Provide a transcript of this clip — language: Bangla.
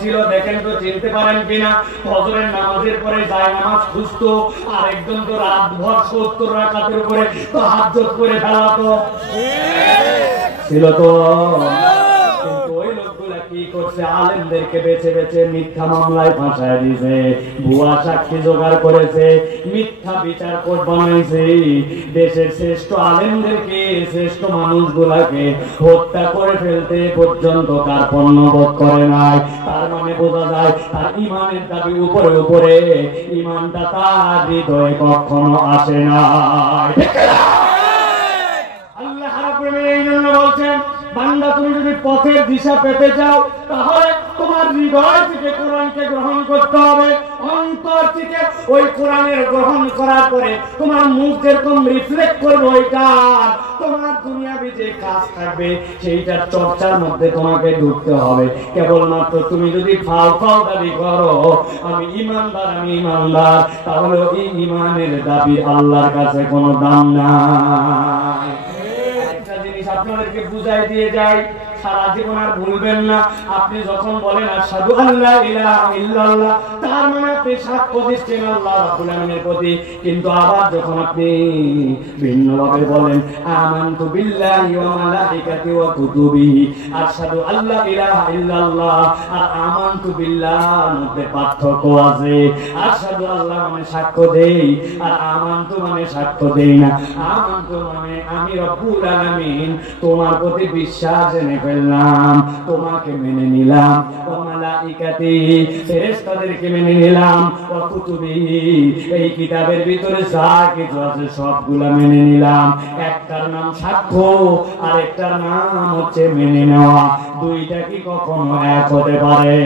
ছিল, দেখেন তো চিনতে পারেন কিনা? ফজরের নামাজের পরে যায় নামাজ খুঁজতো, আর একজন তো রাতভর 70 রাকাতের উপরে তাহাজ্জুদ করে ফেলাতো, ছিল তো। কিন্তু ওই লোকগুলা কি করছে? আলেমদেরকে বেছে বেছে মিথ্যা মামলায় ফাঁসায় দিয়েছে, ভুয়া সাক্ষী জোগাড় করেছে, মিথ্যা বিচার কোর্ট বানাইছে, দেশের শ্রেষ্ঠ আলেমদেরকে, শ্রেষ্ঠ মানুষগুলাকে হত্যা করে ফেলতে পর্যন্ত কার্পণ্য বোধ করে নাই। তার মানে বোঝা যায় তার ইমানের দাবি উপরে উপরে, ইমানটা তার হৃদয়ে কখনো আসে না। আল্লাহ রাব্বুল আলামিন এই জন্য বলছেন, বান্দা তুমি যদি পথের দিশা পেতে চাও, তাহলে তোমার হৃদয় থেকে কোরআনকে গ্রহণ করতে হবে, অন্তর থেকে ওই কোরআনের গ্রহণ করার পরে তোমার মুখ যেরকম রিফ্লেক্ট করবে ওইটা, তোমার দুনিয়াবি যে কাজ থাকবে সেইটার চর্চার মধ্যে তোমাকে ঢুকতে হবে। কেবলমাত্র তুমি যদি ফাও ফাও দাবি করো আমি ইমানদার, আমি ইমানদার, তাহলে এই ইমানের দাবি আল্লাহর কাছে কোনো দাম নাই। একটা জিনিস আপনাদেরকে বুঝাই দিয়ে যাই, সারা জীবন আর ভুলবেন না। আপনি যখন বলেন আশহাদু আল্লা ইলাহা ইল্লাল্লাহ, তার মানে আপনি সাক্ষ্য দিচ্ছেন আল্লাহ রাব্বুল আলামিনের প্রতি। কিন্তু আবার যখন আপনি ভিন্নভাবে বলেন আমানতু বিল্লাহি ওয়া মালাইকাতিহি ওয়া কুতুবিহি, আশহাদু আল্লা ইলাহা ইল্লাল্লাহ আর আমানতু বিল্লাহর মধ্যে পার্থক্য আছে। আশহাদু আল্লাহ মানে সাক্ষ্য দেই, আর আমানতু মানে সাক্ষ্য দেই না। আমানতু মানে আমি রব্বুল আলামিন তোমার প্রতি বিশ্বাস এনে ফেললাম, তোমাকে মেনে নিলাম, ওয়া মালাইকাতিহি ফেরেশতাদেরকে মেনে নিলাম, ওয়া কুতুবিহি এই কিতাবের ভিতরে যা কিছু আছে সবগুলা মেনে নিলাম। একটার নাম সাক্ষ্য আর একটার নাম হচ্ছে মেনে নেওয়া। দুইটা কি কখনো এক হতে পারে?